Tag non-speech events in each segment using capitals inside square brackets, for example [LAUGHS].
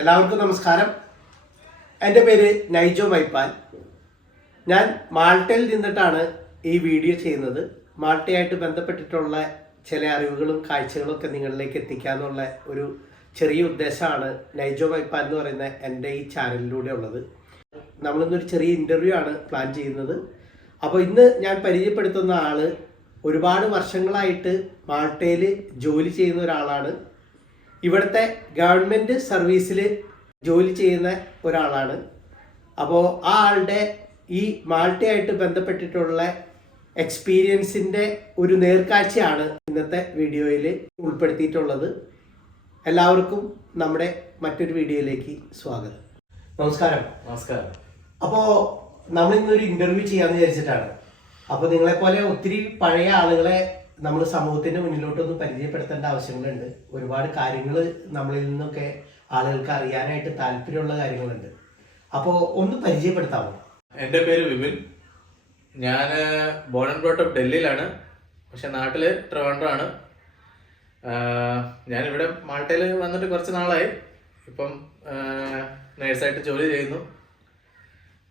എല്ലാവർക്കും നമസ്കാരം. എന്റെ പേര് നൈജോ മൈപ്പാൽ. ഞാൻ മാൾട്ടയിൽ നിന്നിട്ടാണ് ഈ വീഡിയോ ചെയ്യുന്നത്. മാൾട്ടയായിട്ട് ബന്ധപ്പെട്ടിട്ടുള്ള ചില അറിവുകളും കാഴ്ചകളൊക്കെ നിങ്ങളിലേക്ക് എത്തിക്കാന്നുള്ള ഒരു ചെറിയ ഉദ്ദേശമാണ് നൈജോ മൈപ്പാൽ എന്ന് പറയുന്ന എന്റെ ഈ ചാനലിലൂടെ ഉള്ളത്. നമ്മളിന്നൊരു ചെറിയ ഇന്റർവ്യൂ ആണ് പ്ലാൻ ചെയ്യുന്നത്. അപ്പോൾ ഇന്ന് ഞാൻ പരിചയപ്പെടുത്തുന്ന ആൾ ഒരുപാട് വർഷങ്ങളായിട്ട് മാൾട്ടയിൽ ജോലി ചെയ്യുന്ന ഒരാളാണ്. ഇവിടുത്തെ ഗവൺമെന്റ് സർവീസിൽ ജോലി ചെയ്യുന്ന ഒരാളാണ്. അപ്പോൾ ആ ആളുടെ ഈ മാൾട്ടയായിട്ട് ബന്ധപ്പെട്ടിട്ടുള്ള എക്സ്പീരിയൻസിന്റെ ഒരു നേർക്കാഴ്ചയാണ് ഇന്നത്തെ വീഡിയോയിൽ ഉൾപ്പെടുത്തിയിട്ടുള്ളത്. എല്ലാവർക്കും നമ്മുടെ മറ്റൊരു വീഡിയോയിലേക്ക് സ്വാഗതം. നമസ്കാരം. നമസ്കാരം. അപ്പോൾ നമ്മൾ ഇന്നൊരു ഇന്റർവ്യൂ ചെയ്യാമെന്ന് വിചാരിച്ചിട്ടാണ്. അപ്പോൾ നിങ്ങളെപ്പോലെ ഒത്തിരി പഴയ ആളുകളെ നമ്മൾ സമൂഹത്തിന്റെ മുന്നിലോട്ടൊന്ന് പരിചയപ്പെടുത്തേണ്ട ആവശ്യങ്ങളുണ്ട്. ഒരുപാട് കാര്യങ്ങൾ നമ്മളിൽ നിന്നൊക്കെ ആളുകൾക്ക് അറിയാനായിട്ട് താല്പര്യമുള്ള കാര്യങ്ങളുണ്ട്. അപ്പോൾ ഒന്ന് പരിചയപ്പെടുത്താമോ? എന്റെ പേര് വിപിൻ. ഞാൻ ബോൺ ആൻഡ് ഓഫ് ഡൽഹിയിലാണ്. പക്ഷെ നാട്ടിൽ ട്രിവാൻഡ്രം ആണ് ആഹ് ഞാനിവിടെ മാൾട്ടയിൽ വന്നിട്ട് കുറച്ച് നാളായി. ഇപ്പം നേഴ്സായിട്ട് ജോലി ചെയ്യുന്നു.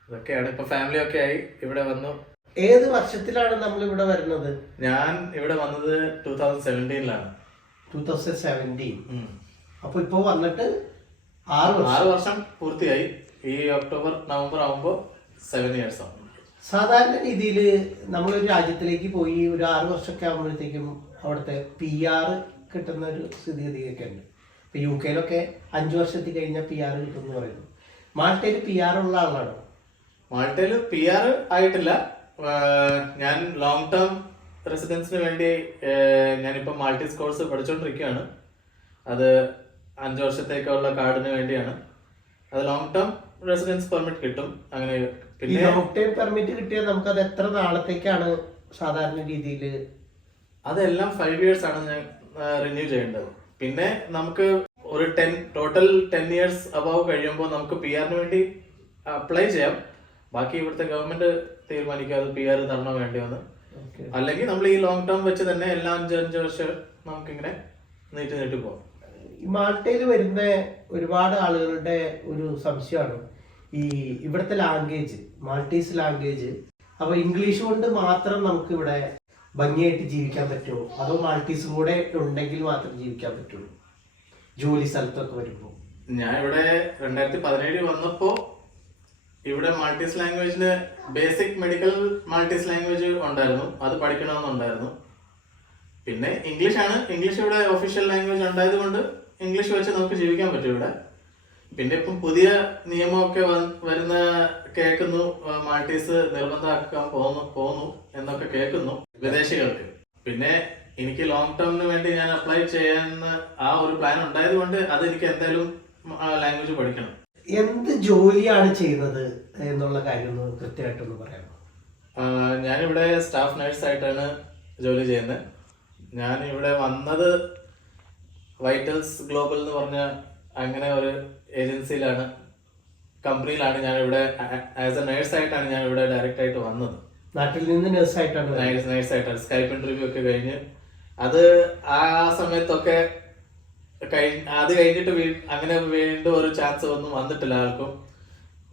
ഇതൊക്കെയാണ് ഇപ്പം ഫാമിലി ഒക്കെ ആയി. ഇവിടെ വന്നു. ഏത് വർഷത്തിലാണ് നമ്മൾ ഇവിടെ വരുന്നത്? ഞാൻ ഇവിടെ വന്നത് ടൂ തൗസൻഡ് സെവന്റീനിലാണ് ടൂ തൗസൻഡ് സെവന്റീൻ അപ്പോൾ ഇപ്പോൾ വന്നിട്ട് ആറ് ആറ് വർഷം പൂർത്തിയായി. ഈ ഒക്ടോബർ നവംബർ ആകുമ്പോൾ സെവൻ ഇയേഴ്സ് ആവും സാധാരണ രീതിയിൽ നമ്മളൊരു രാജ്യത്തിലേക്ക് പോയി ഒരു ആറ് വർഷമൊക്കെ ആകുമ്പോഴത്തേക്കും അവിടുത്തെ പി ആർ കിട്ടുന്ന ഒരു സ്ഥിതിഗതിയൊക്കെ ഉണ്ട് ഇപ്പൊ യു കെയിലൊക്കെ അഞ്ചു വർഷത്തിൽ കഴിഞ്ഞാൽ പി ആർ കിട്ടും എന്ന് പറയുന്നു. മാൾട്ടയിൽ പി ആർ ഉള്ള ആളാണ്? മാൾട്ടയിൽ പി ആർ ആയിട്ടില്ല. ഞാൻ ലോങ് ടേം റെസിഡൻസിന് വേണ്ടി ഞാനിപ്പോൾ മാൾട്ടീസ് സ്കോഴ്സ് പഠിച്ചുകൊണ്ടിരിക്കുകയാണ് അത് അഞ്ച് വർഷത്തേക്കുള്ള കാർഡിന് വേണ്ടിയാണ്. അത് ലോങ് ടേം റെസിഡൻസ് പെർമിറ്റ് കിട്ടും. അങ്ങനെ പിന്നെ ലോങ് ടേം പെർമിറ്റ് കിട്ടിയാൽ നമുക്ക് അത് എത്ര നാളത്തേക്കാണ് സാധാരണ രീതിയിൽ? അതെല്ലാം ഫൈവ് ഇയേഴ്സ് ആണ് ഞാൻ റിന്യൂ ചെയ്യേണ്ടത്. പിന്നെ നമുക്ക് ഒരു ten total ten years above കഴിയുമ്പോൾ നമുക്ക് പി ആറിന് വേണ്ടി അപ്ലൈ ചെയ്യാം. ബാക്കി ഇവിടുത്തെ ഗവൺമെന്റ് തീരുമാനിക്കും അത് പി ആർ തരണോ വേണ്ടിയോന്ന് അല്ലെങ്കിൽ നമ്മൾ ഈ ലോങ് ടേം വെച്ച് തന്നെ എല്ലാ അഞ്ച് അഞ്ച് വർഷം നമുക്കിങ്ങനെ നീട്ടി നീട്ടി പോകാം ഈ മാൾട്ടയിൽ വരുന്ന ഒരുപാട് ആളുകളുടെ ഒരു സംശയമാണ്. ഈ ഇവിടുത്തെ ലാംഗ്വേജ് മാൾട്ടീസ് ലാംഗ്വേജ് അപ്പൊ ഇംഗ്ലീഷ് കൊണ്ട് മാത്രം നമുക്ക് ഇവിടെ ഭംഗിയായിട്ട് ജീവിക്കാൻ പറ്റുമോ? അതോ മാൾട്ടീസ് കൂടെ ഉണ്ടെങ്കിൽ മാത്രം ജീവിക്കാൻ പറ്റുള്ളൂ ജോലി സ്ഥലത്തൊക്കെ വരുമ്പോൾ. ഞാൻ ഇവിടെ രണ്ടായിരത്തി പതിനേഴ് വന്നപ്പോ ഇവിടെ മൾട്ടിസ് ലാംഗ്വേജിന് ബേസിക് മെഡിക്കൽ മൾട്ടിസ് ലാംഗ്വേജ് ഉണ്ടായിരുന്നു. അത് പഠിക്കണമെന്നുണ്ടായിരുന്നു പിന്നെ ഇംഗ്ലീഷ് ആണ്. ഇംഗ്ലീഷ് ഇവിടെ ഒഫീഷ്യൽ ലാംഗ്വേജ് ഉണ്ടായത് കൊണ്ട് ഇംഗ്ലീഷ് വെച്ച് നമുക്ക് ജീവിക്കാൻ പറ്റും ഇവിടെ. പിന്നെ ഇപ്പം പുതിയ നിയമമൊക്കെ വരുന്ന കേൾക്കുന്നു. മാൾട്ടീസ് നിർബന്ധമാക്കാൻ പോകുന്നു പോകുന്നു എന്നൊക്കെ കേൾക്കുന്നു വിദേശികൾക്ക്. പിന്നെ എനിക്ക് ലോങ് ടേമിന് വേണ്ടി ഞാൻ അപ്ലൈ ചെയ്യാൻ ആ ഒരു പ്ലാൻ ഉണ്ടായത് കൊണ്ട് അതെനിക്ക് എന്തായാലും ലാംഗ്വേജ് പഠിക്കണം. എന്ത് ജോലിയാണ് ചെയ്യുന്നത് എന്നുള്ള കാര്യം ഒന്ന് കൃത്യമായിട്ടൊന്ന് പറയാമോ? ഞാനിവിടെ സ്റ്റാഫ് നഴ്സ് ആയിട്ടാണ് ജോലി ചെയ്യുന്നത്. ഞാൻ ഇവിടെ വന്നത് വൈറ്റൽസ് ഗ്ലോബൽ എന്ന് പറഞ്ഞ അങ്ങനെ ഒരു ഏജൻസിയിലാണ്. കമ്പനിയിലാണ് ഞാൻ ഇവിടെ ആസ് എ നേഴ്സ് ആയിട്ടാണ് ഞാൻ ഇവിടെ ഡയറക്റ്റ് ആയിട്ട് വന്നത്. നാട്ടിൽ നിന്ന് നഴ്സ് ആയിട്ടാണ് നഴ്സ് നൈസ് ആയിട്ടാണ്. സ്കൈപ്പ് ഇന്റർവ്യൂ ഒക്കെ കഴിഞ്ഞ്. അത് ആ സമയത്തൊക്കെ അത് കഴിഞ്ഞിട്ട് അങ്ങനെ വീണ്ടും ഒരു ചാൻസ് ഒന്നും വന്നിട്ടില്ല ആർക്കും.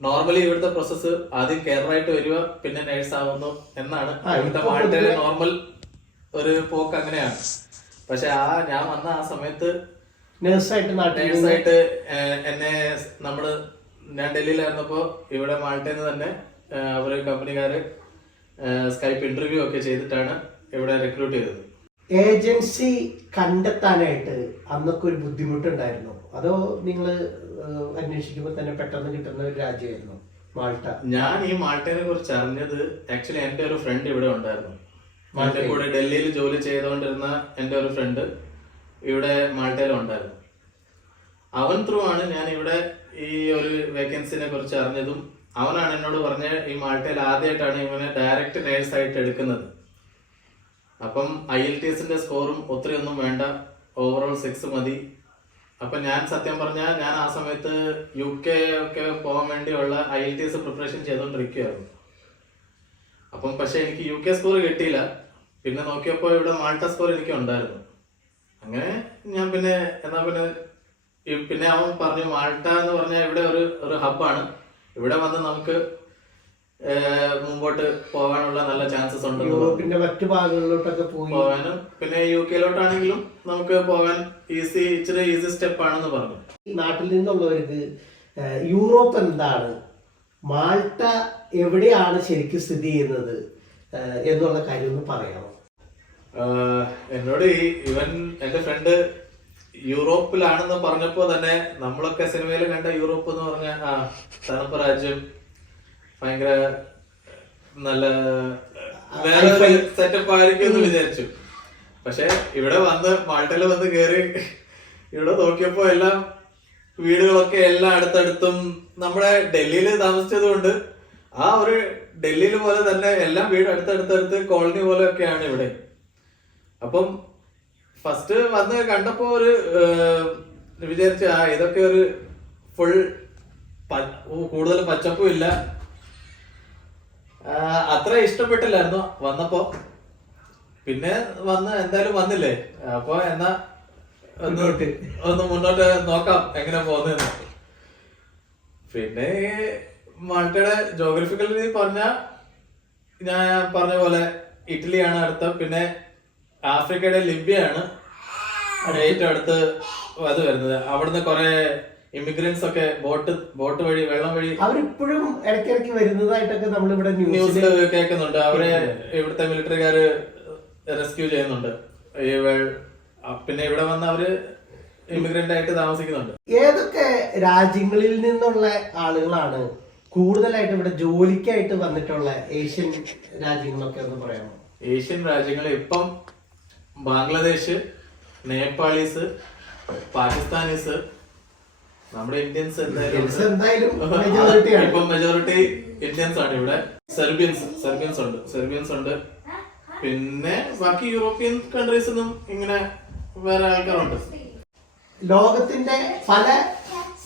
നോർമലി ഇവിടുത്തെ പ്രോസസ്സ് ആദ്യം കെയറായിട്ട് വരിക പിന്നെ നേഴ്സ് ആവുന്നു എന്നാണ് ഇവിടുത്തെ ഇപ്പൊ നോർമൽ ഒരു പോക്ക് അങ്ങനെയാണ്. പക്ഷെ ആ ഞാൻ വന്ന ആ സമയത്ത് നഴ്സായിട്ട് എന്നെ നമ്മൾ ഞാൻ ഡൽഹിയിലായിരുന്നപ്പോ ഇവിടെ മാൾട്ടയിൽ നിന്ന് തന്നെ അവർ കമ്പനിക്കാര് സ്കൈപ്പ് ഇന്റർവ്യൂ ഒക്കെ ചെയ്തിട്ടാണ് ഇവിടെ റിക്രൂട്ട് ചെയ്തത്. ഏജൻസി കണ്ടെത്താനായിട്ട് അന്നൊക്കെ ഒരു ബുദ്ധിമുട്ടുണ്ടായിരുന്നോ. അതോ നിങ്ങൾ അന്വേഷിക്കുമ്പോൾ തന്നെ പെട്ടെന്ന് കിട്ടുന്ന ഒരു രാജ്യമായിരുന്നു മാൾട്ട? ഞാൻ ഈ മാൾട്ടയെ കുറിച്ച് അറിഞ്ഞത് ആക്ച്വലി എന്റെ ഒരു ഫ്രണ്ട് ഇവിടെ ഉണ്ടായിരുന്നു. മാൾട്ട കൂടെ ഡൽഹിയിൽ ജോലി ചെയ്തുകൊണ്ടിരുന്ന എന്റെ ഒരു ഫ്രണ്ട് ഇവിടെ മാൾട്ടയിൽ ഉണ്ടായിരുന്നു. അവൻ ത്രൂ ആണ് ഞാൻ ഇവിടെ ഈ ഒരു വേക്കൻസിനെ കുറിച്ച് അറിഞ്ഞതും അവനാണ് എന്നോട് പറഞ്ഞ ഈ മാൾട്ടയിൽ ആദ്യമായിട്ടാണ് ഇവനെ ഡയറക്റ്റ് നേഴ്സ് ആയിട്ട് എടുക്കുന്നത്. അപ്പം ഐ എൽ ടി എസിന്റെ സ്കോറും ഒത്തിരി ഒന്നും വേണ്ട. ഓവറോൾ സിക്സ് മതി. അപ്പം ഞാൻ സത്യം പറഞ്ഞാൽ ഞാൻ ആ സമയത്ത് യു കെ ഒക്കെ പോകാൻ വേണ്ടിയുള്ള I L T S preparation ചെയ്തുകൊണ്ടിരിക്കുകയായിരുന്നു അപ്പം പക്ഷെ എനിക്ക് യു കെ സ്കോർ കിട്ടിയില്ല. പിന്നെ നോക്കിയപ്പോൾ ഇവിടെ മാൾട്ട സ്കോർ എനിക്ക് ഉണ്ടായിരുന്നു. അങ്ങനെ ഞാൻ പിന്നെ എന്നാ പിന്നെ പിന്നെ അവൻ പറഞ്ഞു മാൾട്ട എന്ന് പറഞ്ഞാൽ ഇവിടെ ഒരു ഒരു ഹബ്ബാണ് ഇവിടെ വന്ന് നമുക്ക് മുമ്പോട്ട് പോകാനുള്ള നല്ല ചാൻസസ് ഉണ്ട് യൂറോപ്പിന്റെ മറ്റു ഭാഗങ്ങളിലോട്ടൊക്കെ പോകാനും. പിന്നെ യു കെയിലോട്ടാണെങ്കിലും നമുക്ക് പോകാൻ ഈസി ഇച്ചിരി ഈസി സ്റ്റെപ്പ് ആണെന്ന് പറഞ്ഞു. നാട്ടിൽ നിന്നുള്ളവർക്ക് യൂറോപ്പ് എന്താണ്? മാൾട്ട എവിടെയാണ് ശരിക്കും സ്ഥിതി ചെയ്യുന്നത്? എന്നുള്ള കാര്യം ഒന്ന് പറയണം എന്നോട് ഈ ഇവൻ എന്റെ ഫ്രണ്ട് യൂറോപ്പിലാണെന്ന് പറഞ്ഞപ്പോ തന്നെ നമ്മളൊക്കെ സിനിമയിൽ കണ്ട യൂറോപ്പ് എന്ന് പറഞ്ഞ ആ തണുപ്പ് രാജ്യം ഭയങ്കര നല്ല വേറെ സെറ്റപ്പ് ആയിരിക്കും എന്ന് വിചാരിച്ചു. പക്ഷെ ഇവിടെ വന്ന് മാൾട്ടയിൽ വന്ന് കേറി ഇവിടെ നോക്കിയപ്പോ എല്ലാം വീടുകളൊക്കെ എല്ലാം അടുത്തടുത്തും നമ്മുടെ ഡൽഹിയിൽ താമസിച്ചത് കൊണ്ട് ആ ഒരു ഡൽഹിയിൽ പോലെ തന്നെ എല്ലാം വീട് അടുത്തടുത്തടുത്ത് കോളനി പോലെ ഒക്കെയാണ് ഇവിടെ. അപ്പം ഫസ്റ്റ് വന്ന് കണ്ടപ്പോ ഒരു വിചാരിച്ച ആ ഇതൊക്കെ ഒരു ഫുൾ കൂടുതൽ പച്ചപ്പും ഇല്ല. അത്ര ഇഷ്ടപ്പെട്ടില്ലായിരുന്നു. വന്നപ്പോ. പിന്നെ വന്ന് എന്തായാലും വന്നില്ലേ? അപ്പൊ എന്നാ ഒന്ന് മുന്നോട്ട്. ഒന്ന് മുന്നോട്ട് നോക്കാം എങ്ങനെ പോകുന്നതെന്ന് പിന്നെ മാൾട്ടയുടെ ജോഗ്രഫിക്കൽ രീതി പറഞ്ഞ ഞാൻ പറഞ്ഞ പോലെ ഇറ്റലിയാണ് അടുത്ത പിന്നെ ആഫ്രിക്കയുടെ ലിബിയാണ് ഏറ്റവും അടുത്ത് അത് വരുന്നത്. അവിടുന്ന് കുറെ ഇമിഗ്രൻസ് ഒക്കെ ബോട്ട് ബോട്ട് വഴി വെള്ളം വഴി അവരിപ്പോഴും ഇടയ്ക്കിടയ്ക്ക് വരുന്നതായിട്ടൊക്കെ നമ്മൾ ഇവിടെ ന്യൂസിൽ കേൾക്കുന്നുണ്ട്. അവരെ ഇവിടുത്തെ മിലിറ്ററിക്കാര് റെസ്ക്യൂ ചെയ്യുന്നുണ്ട്. പിന്നെ ഇവിടെ വന്ന അവർ ഇമിഗ്രന്റ് ആയിട്ട് താമസിക്കുന്നുണ്ട്. ഏതൊക്കെ രാജ്യങ്ങളിൽ നിന്നുള്ള ആളുകളാണ് കൂടുതലായിട്ട് ഇവിടെ ജോലിക്കായിട്ട് വന്നിട്ടുള്ള ഏഷ്യൻ രാജ്യങ്ങളൊക്കെ ഒന്ന് പറയാമോ? ഏഷ്യൻ രാജ്യങ്ങൾ ഇപ്പം ബംഗ്ലാദേശ് നേപ്പാളീസ് പാകിസ്ഥാനീസ് നമ്മുടെ ഇന്ത്യൻസ് എന്തായാലും [LAUGHS] ഇപ്പം മെജോറിറ്റി ഇന്ത്യൻസ് ആണ് ഇവിടെ. സെർബിയൻസ് സെർബിയൻസ് ഉണ്ട്. സെർബിയൻസ് ഉണ്ട്. പിന്നെ ബാക്കി യൂറോപ്യൻ കൺട്രീസ് ഒന്നും ഇങ്ങനെ വേറെ ആൾക്കാരുണ്ട്. ലോകത്തിന്റെ പല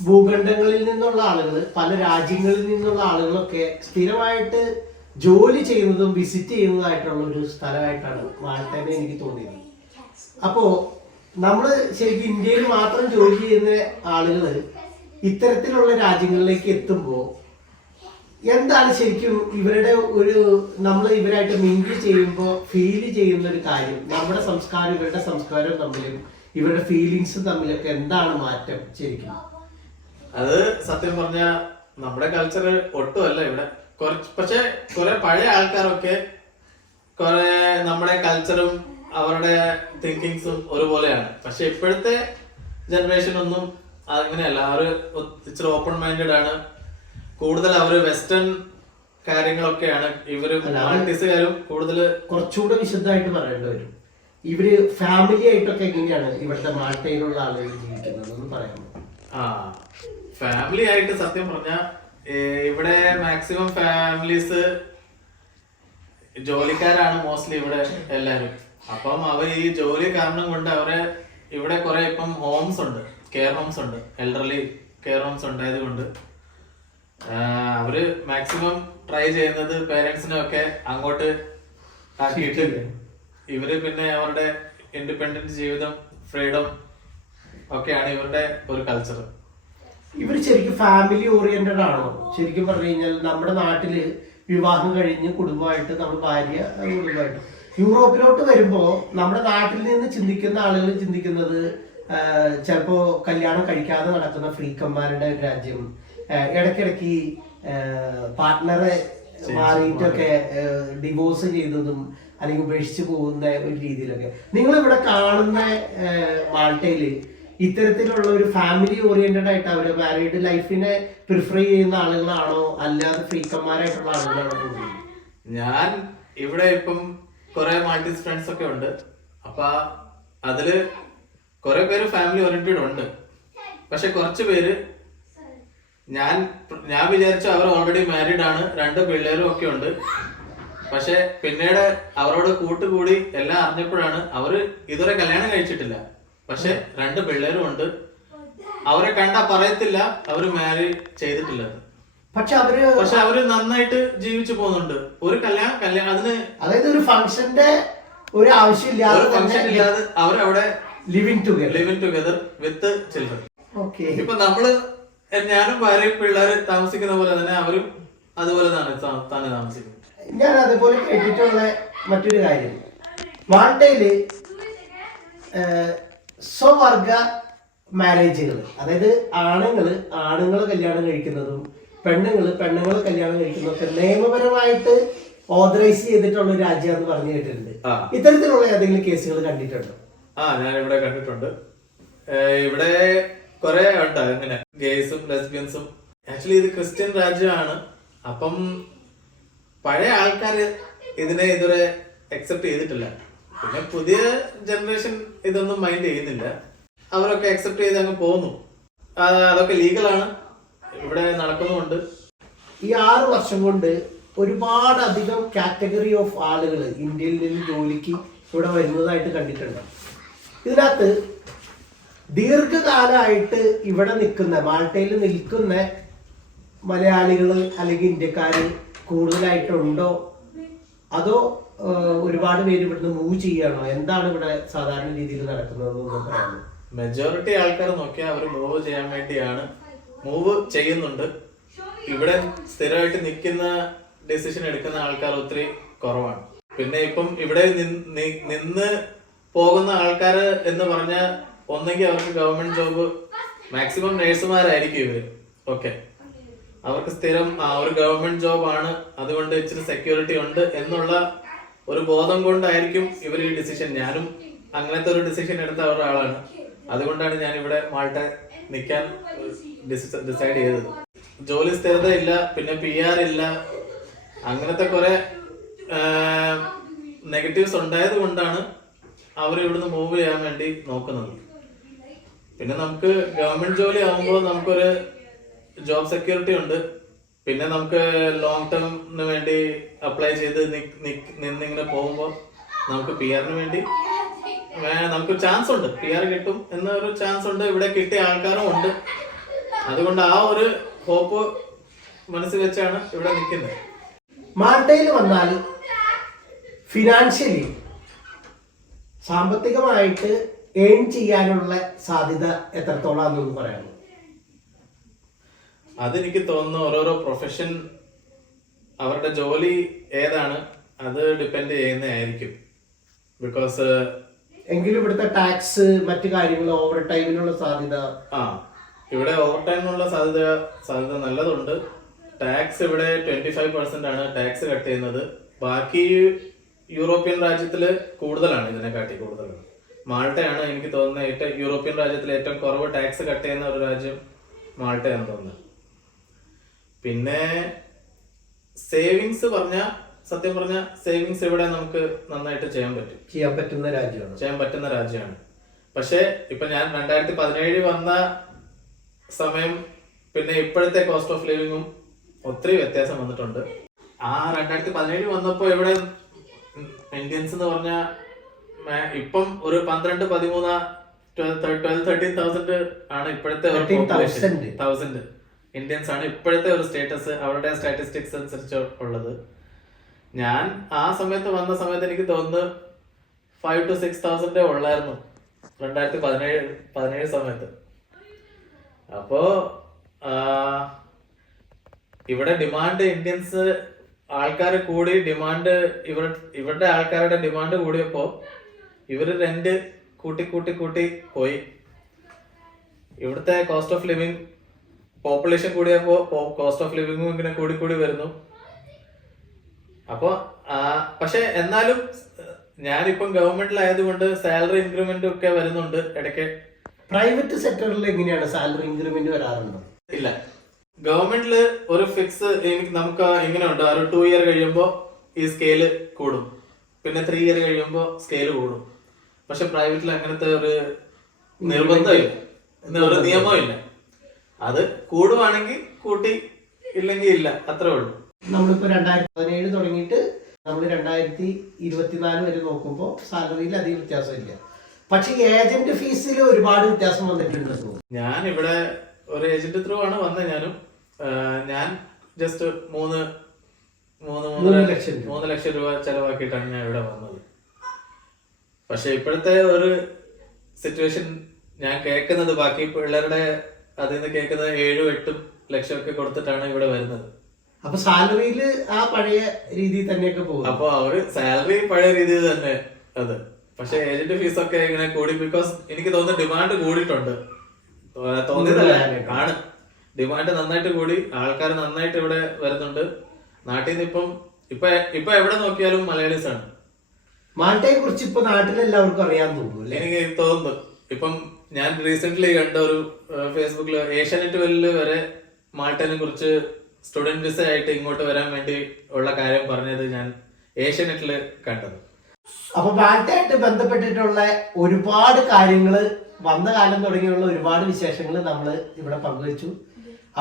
ഭൂഖണ്ഡങ്ങളിൽ നിന്നുള്ള ആളുകൾ പല രാജ്യങ്ങളിൽ നിന്നുള്ള ആളുകളൊക്കെ സ്ഥിരമായിട്ട് ജോലി ചെയ്യുന്നതും വിസിറ്റ് ചെയ്യുന്നതായിട്ടുള്ള ഒരു സ്ഥലമായിട്ടാണ് മാൾട്ടനെ എനിക്ക് തോന്നിയത്. അപ്പോ നമ്മൾ ശരിക്കും ഇന്ത്യയിൽ മാത്രം ജോലി ചെയ്യുന്ന ആളുകൾ ഇത്തരത്തിലുള്ള രാജ്യങ്ങളിലേക്ക് എത്തുമ്പോൾ എന്താണ് ശരിക്കും ഇവരുടെ ഒരു നമ്മൾ ഇവരായിട്ട് മിങ്കിൾ ചെയ്യുമ്പോൾ ഫീൽ ചെയ്യുന്ന ഒരു കാര്യം? നമ്മുടെ സംസ്കാരം ഇവരുടെ സംസ്കാരവും തമ്മിലും ഇവരുടെ ഫീലിങ്സ് തമ്മിലൊക്കെ എന്താണ് മാറ്റം ശരിക്കും? അത് സത്യം പറഞ്ഞ നമ്മുടെ കൾച്ചർ ഒട്ടുമല്ല ഇവിടെ. കുറച്ച് പക്ഷെ കുറെ പഴയ ആൾക്കാരൊക്കെ കുറെ നമ്മുടെ കൾച്ചറും അവരുടെ തിങ്കിങ്സും ഒരുപോലെയാണ്. പക്ഷെ ഇപ്പോഴത്തെ ജനറേഷൻ ഒന്നും അങ്ങനെയല്ല അവർ ഇച്ചിരി ഓപ്പൺ മൈൻഡഡ് ആണ്. കൂടുതൽ അവർ വെസ്റ്റേൺ കാര്യങ്ങളൊക്കെയാണ്. ഇവർ ആർട്ടിസ്റ്റുകാരും കൂടുതൽ കുറച്ചുകൂടെ വിശദമായിട്ട് പറയേണ്ടി വരും. ഇവർ ഫാമിലി ആയിട്ടൊക്കെ എങ്ങനെയാണ് ഇവിടുത്തെ മാൾട്ടയിലുള്ള ആളുകൾ ജീവിക്കുന്നത്? പറയാമോ? ആ ഫാമിലി ആയിട്ട് സത്യം പറഞ്ഞ ഇവിടെ മാക്സിമം ഫാമിലീസ് ജോലിക്കാരാണ് മോസ്റ്റ്ലി ഇവിടെ എല്ലാരും അപ്പം അവർ ഈ ജോലി കാരണം കൊണ്ട് അവരെ ഇവിടെ കുറെ ഇപ്പം ഹോംസ് ഉണ്ട് കെയർ ഹോംസ് ഉണ്ട് എൽഡർലി കെയർ ഹോംസ് ഉണ്ടായത് കൊണ്ട്. അവർ മാക്സിമം ട്രൈ ചെയ്യുന്നത് പേരൻസിനെ ഒക്കെ അങ്ങോട്ട് ആക്കിയിട്ട് ഇവർ പിന്നെ അവരുടെ ഇൻഡിപെൻഡന്റ് ജീവിതം ഫ്രീഡം ഒക്കെയാണ് ഇവരുടെ ഒരു കൾച്ചർ ഇവർ ശരിക്കും ഫാമിലി ഓറിയന്റഡ് ആണോ? ശരിക്കും പറഞ്ഞു കഴിഞ്ഞാൽ നമ്മുടെ നാട്ടിൽ വിവാഹം കഴിഞ്ഞ് കുടുംബമായിട്ട് നമ്മൾ ഭാര്യ കുടുംബമായിട്ട് യൂറോപ്പിലോട്ട് വരുമ്പോ നമ്മുടെ നാട്ടിൽ നിന്ന് ചിന്തിക്കുന്ന ആളുകൾ ചിന്തിക്കുന്നത് ചിലപ്പോ കല്യാണം കഴിക്കാതെ നടക്കുന്ന ഫ്രീക്കന്മാരുടെ ഒരു രാജ്യം. ഇടയ്ക്കിടയ്ക്ക് പാർട്ട്ണറെ മാറിയിട്ടൊക്കെ ഡിവോഴ്സ് ചെയ്തതും അല്ലെങ്കിൽ ഉപേക്ഷിച്ച് പോകുന്ന ഒരു രീതിയിലൊക്കെ. നിങ്ങൾ ഇവിടെ കാണുന്ന ആഹ്, മാൾട്ടയിൽ ഇത്തരത്തിലുള്ള ഒരു ഫാമിലി ഓറിയന്റഡ് ആയിട്ട് അവർ മാരീഡ് ലൈഫിനെ പ്രിഫർ ചെയ്യുന്ന ആളുകളാണോ? അല്ലാതെ ഫ്രീക്കന്മാരായിട്ടുള്ള ആളുകളാണോ? ഞാൻ ഇവിടെ ഇപ്പം കുറെ മാൾട്ടീസ് ഫ്രണ്ട്സ് ഒക്കെ ഉണ്ട്. അപ്പൊ അതിൽ കുറെ പേര് ഫാമിലി ഓറിയന്റഡ് ഉണ്ട്. പക്ഷെ കുറച്ച് പേര് ഞാൻ ഞാൻ വിചാരിച്ചു അവർ ഓൾറെഡി മാരീഡ് ആണ്. രണ്ട് പിള്ളേരും ഒക്കെ ഉണ്ട്. പക്ഷെ പിന്നീട് അവരോട് കൂട്ടുകൂടി എല്ലാം അറിഞ്ഞപ്പോഴാണ് അവർ ഇതുവരെ കല്യാണം കഴിച്ചിട്ടില്ല. പക്ഷെ രണ്ട് പിള്ളേരും ഉണ്ട്. അവരെ കണ്ടാ പറയത്തില്ല. അവർ മാരി ചെയ്തിട്ടില്ലെന്ന് പക്ഷെ അവർ പക്ഷെ അവർ നന്നായിട്ട് ജീവിച്ചു പോകുന്നുണ്ട്. ഒരു കല്യാണം കല്യാണം അതിന് അതായത് ഒരു ഫംഗ്ഷന്റെ ഒരു ആവശ്യമില്ലാതെ ഫംഗ്ഷൻ ഇല്ലാതെ അവരവിടെ living together. Living together with children. Okay. ഇപ്പൊ നമ്മൾ ഞാനും ഭാര്യയും പിള്ളേര് താമസിക്കുന്ന പോലെ തന്നെ അവരും അതുപോലെ തന്നെ തന്നെ താമസിക്കുന്നത് ഞാൻ അതുപോലെ കേട്ടിട്ടുള്ള മറ്റൊരു കാര്യം. മാൾട്ടയിൽ ഏഹ്, സ്വവർഗ മാരേജുകൾ അതായത് ആണുങ്ങൾ ആണുങ്ങൾ കല്യാണം കഴിക്കുന്നതും പെണ്ണുങ്ങൾ പെണ്ണുങ്ങൾ കല്യാണം കഴിക്കുന്നൊക്കെ നിയമപരമായിട്ട് ഓതറൈസ് ചെയ്തിട്ടുള്ള ഒരു രാജ്യം എന്ന് പറഞ്ഞു കേട്ടിട്ടുണ്ട്. ഇത്തരത്തിലുള്ള ഏതെങ്കിലും കേസുകൾ കണ്ടിട്ടുണ്ടോ? ആ ഞാൻ ഇവിടെ കണ്ടിട്ടുണ്ട്. ഇവിടെ കുറെ ഉണ്ട് അങ്ങനെ. ഗേയ്സും ലെസ്ബിയൻസും. ആക്ച്വലി ഇത് ക്രിസ്ത്യൻ രാജ്യമാണ്. അപ്പം പഴയ ആൾക്കാർ ഇതിനെ ഇതുവരെ അക്സെപ്റ്റ് ചെയ്തിട്ടില്ല. പിന്നെ പുതിയ ജനറേഷൻ ഇതൊന്നും മൈൻഡ് ചെയ്യുന്നില്ല. അവരൊക്കെ അക്സെപ്റ്റ് ചെയ്ത് അങ്ങ് പോകുന്നു അതൊക്കെ ലീഗലാണ് ഇവിടെ നടക്കുന്നുമുണ്ട്. ഈ ആറ് വർഷം കൊണ്ട് ഒരുപാട് അധികം കാറ്റഗറി ഓഫ് ആളുകൾ ഇന്ത്യയിൽ നിന്ന് ജോലിക്ക് ഇവിടെ വരുന്നതായിട്ട് കണ്ടിട്ടുണ്ട്. ഇതിനകത്ത് ദീർഘകാലമായിട്ട് ഇവിടെ നിൽക്കുന്ന മാൾട്ടയിൽ നിൽക്കുന്ന മലയാളികൾ അല്ലെങ്കിൽ ഇന്ത്യക്കാർ കൂടുതലായിട്ടുണ്ടോ? അതോ ഒരുപാട് പേര് ഇവിടുന്ന് മൂവ് ചെയ്യണോ എന്താണ് ഇവിടെ സാധാരണ രീതിയിൽ നടക്കുന്നത് മെജോറിറ്റി ആൾക്കാർ നോക്കിയാൽ അവർ മൂവ് ചെയ്യാൻ വേണ്ടിയാണ് മൂവ് ചെയ്യുന്നുണ്ട്. ഇവിടെ സ്ഥിരമായിട്ട് നിൽക്കുന്ന ഡിസിഷൻ എടുക്കുന്ന ആൾക്കാർ ഒത്തിരി കുറവാണ്. പിന്നെ ഇപ്പം ഇവിടെ നിന്ന് പോകുന്ന ആൾക്കാർ എന്ന് പറഞ്ഞാൽ ഒന്നെങ്കിൽ അവർക്ക് ഗവൺമെന്റ് ജോബ് മാക്സിമം നേഴ്സുമാരായിരിക്കും ഇവർ. ഓക്കെ അവർക്ക് സ്ഥിരം ആ ഒരു ഗവൺമെന്റ് ജോബ് ആണ്. അതുകൊണ്ട് ഇച്ചിരി സെക്യൂരിറ്റി ഉണ്ട് എന്നുള്ള ഒരു ബോധം കൊണ്ടായിരിക്കും ഇവർ ഈ ഡിസിഷൻ ഞാനും അങ്ങനത്തെ ഒരു ഡിസിഷൻ എടുത്ത ഒരാളാണ്. അതുകൊണ്ടാണ് ഞാൻ ഇവിടെ മാൾട്ടെ നിൽക്കാൻ ഡിസൈഡ് ചെയ്തത്. ജോലി സ്ഥിരത ഇല്ല പിന്നെ പി ആർ ഇല്ല. അങ്ങനത്തെ കുറെ നെഗറ്റീവ്സ് ഉണ്ടായത് കൊണ്ടാണ് അവർ ഇവിടുന്ന് മൂവ് ചെയ്യാൻ വേണ്ടി നോക്കുന്നത്. പിന്നെ നമുക്ക് ഗവൺമെന്റ് ജോലി ആകുമ്പോൾ നമുക്കൊരു ജോബ് സെക്യൂരിറ്റി ഉണ്ട്. പിന്നെ നമുക്ക് ലോങ് ടേമിന് വേണ്ടി അപ്ലൈ ചെയ്ത് നിന്നിങ്ങനെ പോകുമ്പോൾ നമുക്ക് പി ആറിന് വേണ്ടി നമുക്ക് ചാൻസ് ഉണ്ട്. പി ആർ കിട്ടും എന്നൊരു ചാൻസ് ഉണ്ട്. ഇവിടെ കിട്ടിയ ആൾക്കാരും ഉണ്ട്. അതുകൊണ്ട് ആ ഒരു ഹോപ്പ് മനസ്സിൽ വെച്ചാണ് ഇവിടെ നിൽക്കുന്നത്. മാർട്ടയിൽ വന്നാൽ ഫിനാൻഷ്യലി സാമ്പത്തികമായിട്ട് ഏൺ ചെയ്യാനുള്ള സാധ്യത എത്രത്തോളം എന്നൊന്ന് പറയാമോ? അതെനിക്ക് തോന്നുന്നു ഓരോരോ പ്രൊഫഷൻ അവരുടെ ജോലി ഏതാണ് അത് ഡിപ്പെൻഡ് ചെയ്യുന്നതായിരിക്കും. ബിക്കോസ് എങ്കിലും ഇവിടുത്തെ ടാക്സ് മറ്റു കാര്യങ്ങൾ ഓവർ ടൈമിനുള്ള സാധ്യത ആ. ഇവിടെ ഓവർ ടൈമിനുള്ള സാധ്യത സാധ്യത നല്ലതുണ്ട്. ടാക്സ് ഇവിടെ ട്വന്റി ഫൈവ് പെർസെന്റ് ആണ് ടാക്സ് കട്ട് ചെയ്യുന്നത്. ബാക്കി യൂറോപ്യൻ രാജ്യത്തിൽ കൂടുതലാണ് ഇതിനെക്കാട്ടി കൂടുതൽ. മാൾട്ടയാണ് എനിക്ക് തോന്നുന്നത് ഏറ്റവും യൂറോപ്യൻ രാജ്യത്തിൽ ഏറ്റവും കുറവ് ടാക്സ് കട്ട് ചെയ്യുന്ന ഒരു രാജ്യം മാൾട്ടയാണെന്ന് തോന്നുന്നത് പിന്നെ സേവിങ്സ് പറഞ്ഞ സത്യം പറഞ്ഞ സേവിങ്സ് ഇവിടെ നമുക്ക് നന്നായിട്ട് ചെയ്യാൻ പറ്റും. ചെയ്യാൻ പറ്റുന്ന രാജ്യമാണ്. ചെയ്യാൻ പറ്റുന്ന രാജ്യമാണ്. പക്ഷേ ഇപ്പൊ ഞാൻ രണ്ടായിരത്തി പതിനേഴ് വന്ന സമയം പിന്നെ ഇപ്പോഴത്തെ കോസ്റ്റ് ഓഫ് ലിവിങ്ങും ഒത്തിരി വ്യത്യാസം വന്നിട്ടുണ്ട്. ആ രണ്ടായിരത്തി പതിനേഴ് വന്നപ്പോ ഇവിടെ ഇന്ത്യൻസ് എന്ന് പറഞ്ഞ ഇപ്പം ഒരു പന്ത്രണ്ട് പതിമൂന്ന് ട്വൽവ് തേർട്ടീൻ തൗസൻഡ് ആണ് ഇപ്പോഴത്തെ ഒരു 13,000. തൗസൻഡ് ഇന്ത്യൻസ് ആണ് ഇപ്പോഴത്തെ ഒരു സ്റ്റേറ്റസ് അവരുടെ സ്റ്റാറ്റിസ്റ്റിക്സ് അനുസരിച്ച് ഉള്ളത്. ഞാൻ ആ സമയത്ത് വന്ന സമയത്ത് എനിക്ക് തോന്നുന്നു ഫൈവ് ടു സിക്സ് തൗസൻഡേ ഉള്ളായിരുന്നു രണ്ടായിരത്തി പതിനേഴ് പതിനേഴ് സമയത്ത്. അപ്പോ ഇവിടെ ഡിമാൻഡ് ഇന്ത്യൻസ് ആൾക്കാർ കൂടി ഡിമാൻഡ് ഇവർ ഇവരുടെ ആൾക്കാരുടെ ഡിമാൻഡ് കൂടിയപ്പോ ഇവർ റെന്റ് കൂട്ടി കൂട്ടി കൂട്ടി പോയി. ഇവിടുത്തെ കോസ്റ്റ് ഓഫ് ലിവിങ് പോപ്പുലേഷൻ കൂടിയപ്പോ കോസ്റ്റ് ഓഫ് ലിവിങ്ങും ഇങ്ങനെ കൂടി കൂടി വരുന്നു. അപ്പോ ആ, പക്ഷെ എന്നാലും ഞാനിപ്പം ഗവൺമെന്റിലായതുകൊണ്ട് സാലറി ഇൻക്രിമെന്റ് ഒക്കെ വരുന്നുണ്ട് ഇടയ്ക്ക്. പ്രൈവറ്റ് സെക്ടറിൽ എങ്ങനെയാണ് സാലറി ഇൻക്രിമെന്റ് വരാറുണ്ടോ? ഇല്ല. ഗവൺമെന്റിൽ ഒരു ഫിക്സ് എനിക്ക് നമുക്ക് ഇങ്ങനെയുണ്ട്. ഒരു ടു ഇയർ കഴിയുമ്പോൾ ഈ സ്കെയിൽ കൂടും. പിന്നെ ത്രീ ഇയർ കഴിയുമ്പോൾ സ്കെയിൽ കൂടും. പക്ഷെ പ്രൈവറ്റിൽ അങ്ങനത്തെ ഒരു നിർബന്ധമില്ല. ഒരു ഒരു നിയമമില്ല അത് കൂടുവാണെങ്കിൽ കൂട്ടി ഇല്ലെങ്കിൽ ഇല്ല. അത്രേ ഉള്ളൂ. നമ്മളിപ്പോ രണ്ടായിരത്തി പതിനേഴ് തുടങ്ങിയിട്ട് നമ്മൾ രണ്ടായിരത്തി ഇരുപത്തിനാല് വരെ നോക്കുമ്പോൾ സാലറിയിൽ അധികം വ്യത്യാസമില്ല. പക്ഷെ ഏജന്റ് ഫീസിൽ ഒരുപാട് വ്യത്യാസം വന്നിട്ടുണ്ട് ഞാൻ ഇവിടെ ഒരു ഏജന്റ് ത്രൂ ആണ് വന്നത് ഞാനും. ഞാൻ ജസ്റ്റ് മൂന്ന് മൂന്ന് മൂന്ന് മൂന്നര ലക്ഷം. മൂന്ന് ലക്ഷം രൂപ ചെലവാക്കിയിട്ടാണ് ഞാൻ ഇവിടെ വന്നത്. പക്ഷെ ഇപ്പോഴത്തെ ഒരു സിറ്റുവേഷൻ ഞാൻ കേൾക്കുന്നത് ബാക്കി പിള്ളേരുടെ അതിൽ നിന്ന് കേൾക്കുന്നത് ഏഴും എട്ടും ലക്ഷം ഒക്കെ കൊടുത്തിട്ടാണ് ഇവിടെ വരുന്നത്. അപ്പൊ സാലറിയിൽ ആ പഴയ രീതിയിൽ തന്നെയൊക്കെ പോകും അപ്പൊ അവർ സാലറി പഴയ രീതിയിൽ തന്നെ അത്. പക്ഷെ ഏജന്റ് ഫീസ് ഒക്കെ ഇങ്ങനെ കൂടി ബിക്കോസ് എനിക്ക് തോന്നുന്നു ഡിമാൻഡ് കൂടിയിട്ടുണ്ട്. തോന്നിയതല്ല ആണ്. ഡിമാൻഡ് നന്നായിട്ട് കൂടി ആൾക്കാർ നന്നായിട്ട് ഇവിടെ വരുന്നുണ്ട്. നാട്ടിൽ നിന്ന് ഇപ്പം ഇപ്പൊ ഇപ്പൊ എവിടെ നോക്കിയാലും മലയാളീസ് ആണ്. മാൾട്ടയെ കുറിച്ച് ഇപ്പൊ നാട്ടിലെല്ലാവർക്കും അറിയാൻ തോന്നുന്നു എനിക്ക് തോന്നുന്നു. ഇപ്പം ഞാൻ റീസെന്റ് കണ്ട ഒരു ഫേസ്ബുക്കിൽ ഏഷ്യാനെറ്റ് വെല്ലിൽ വരെ മാൾട്ടനെ കുറിച്ച് സ്റ്റുഡന്റ് വിസ ആയിട്ട് ഇങ്ങോട്ട് വരാൻ വേണ്ടി ഉള്ള കാര്യം പറഞ്ഞത് ഞാൻ ഏഷ്യാനെറ്റിൽ കണ്ടത്. അപ്പൊ മാൾട്ടയായിട്ട് ബന്ധപ്പെട്ടിട്ടുള്ള ഒരുപാട് കാര്യങ്ങൾ വന്ന കാലം തുടങ്ങിയുള്ള ഒരുപാട് വിശേഷങ്ങൾ നമ്മൾ ഇവിടെ പങ്കുവച്ചു.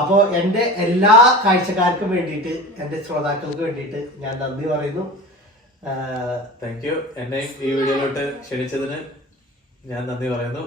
അപ്പോൾ എന്റെ എല്ലാ കാഴ്ചക്കാർക്കും വേണ്ടിയിട്ട് എന്റെ ശ്രോതാക്കൾക്ക് വേണ്ടിയിട്ട് ഞാൻ നന്ദി പറയുന്നു. താങ്ക് യു എന്നെ ഈ വീഡിയോയിലോട്ട് ക്ഷണിച്ചതിന് ഞാൻ നന്ദി പറയുന്നു.